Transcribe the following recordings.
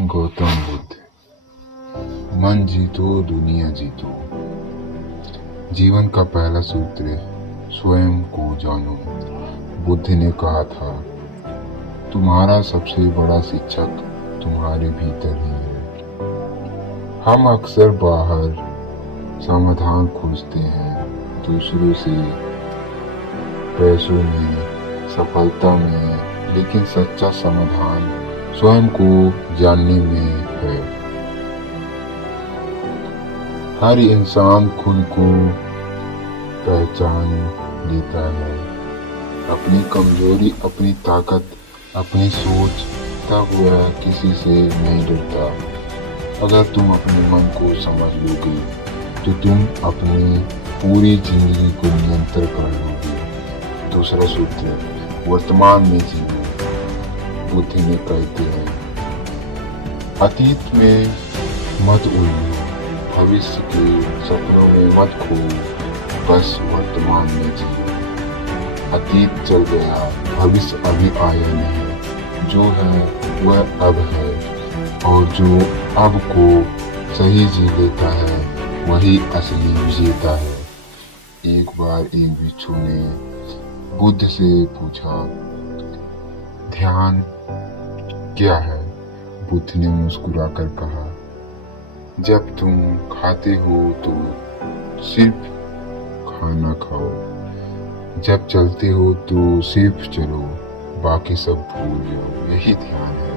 गौतम बुद्ध। मन जीतो दुनिया जीतो। जीवन का पहला सूत्र स्वयं को जानो। बुद्ध ने कहा था, तुम्हारा सबसे बड़ा शिक्षक तुम्हारे भीतर ही है। हम अक्सर बाहर समाधान खोजते हैं, दूसरों से, पैसों में, सफलता में, लेकिन सच्चा समाधान स्वयं को जानने में है। हर इंसान खुद को पहचान लेता है, अपनी कमजोरी, अपनी ताकत, अपनी सोच, तब वह किसी से नहीं डरता। अगर तुम अपने मन को समझ लोगे तो तुम अपनी पूरी जिंदगी को नियंत्रण कर लोगे। दूसरा सूत्र, वर्तमान में जियो। बुद्ध ने कहते हैं, अतीत में मत उलझो, भविष्य के सपनों में मत खो, बस वर्तमान में जियो। अतीत चल गया, भविष्य अभी आया नहीं। जो है वह अब है, और जो अब को सही जी लेता है वही असली विजेता है। एक बार एक भिक्षु ने बुद्ध से पूछा, ध्यान क्या है? बुद्ध ने मुस्कुराकर कहा, जब तुम खाते हो तो सिर्फ खाना खाओ, जब चलते हो तो सिर्फ चलो, बाकी सब भूल जाओ। यही ध्यान है,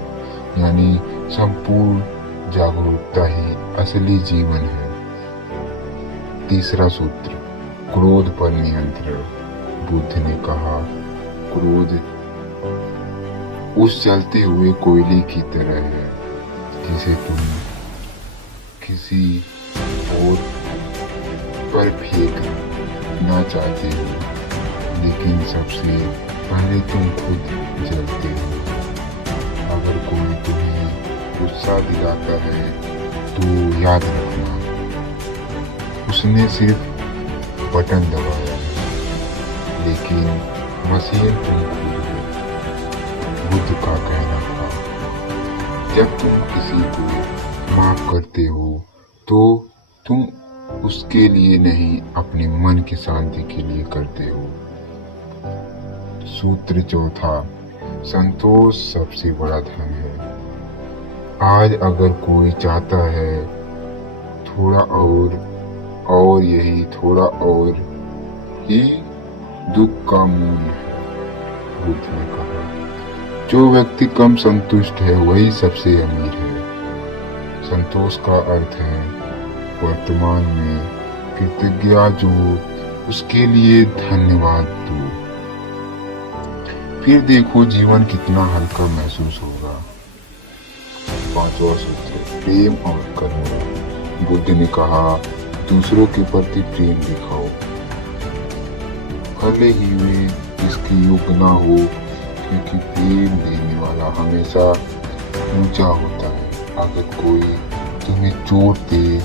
यानी संपूर्ण जागरूकता ही असली जीवन है। तीसरा सूत्र, क्रोध पर नियंत्रण। बुद्ध ने कहा, क्रोध उस जलते हुए कोयले की तरह है जिसे तुम किसी और पर फेंकना चाहते हो, लेकिन सबसे पहले तुम खुद जलते हो। अगर कोई तुम्हें गुस्सा दिलाता है तो याद रखना, उसने सिर्फ बटन दबाया है, लेकिन मशीन तुम खुद हो। बुद्ध का कहना था, जब तुम किसी को माफ करते हो तो तुम उसके लिए नहीं, अपने मन की शांति के लिए करते हो। सूत्र चौथा, संतोष सबसे बड़ा धन है। आज अगर कोई चाहता है थोड़ा और यही थोड़ा और ही दुख का मूल है। बुद्ध ने कहा, जो व्यक्ति कम संतुष्ट है वही सबसे अमीर है। संतोष का अर्थ है वर्तमान में कृतज्ञता, जो उसके लिए धन्यवाद दो, फिर देखो जीवन कितना हल्का महसूस होगा। पांचवा सूत्र, प्रेम और करुणा। बुद्ध ने कहा, दूसरों के प्रति प्रेम दिखाओ, भले ही वे इसके योग्य ना हो, क्योंकि प्रेम देने वाला हमेशा ऊंचा होता है। अगर कोई तुम्हें चोट दे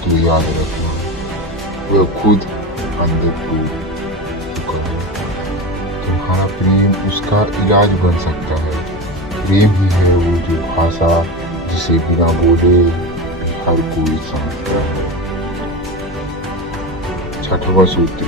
तो याद रखना, वह खुद अंदर टूट चुका है। तुम्हारा प्रेम उसका इलाज बन सकता है। प्रेम ही है वो जो भाषा जिसे बिना बोले हर कोई समझता है। छठवां सूत्र,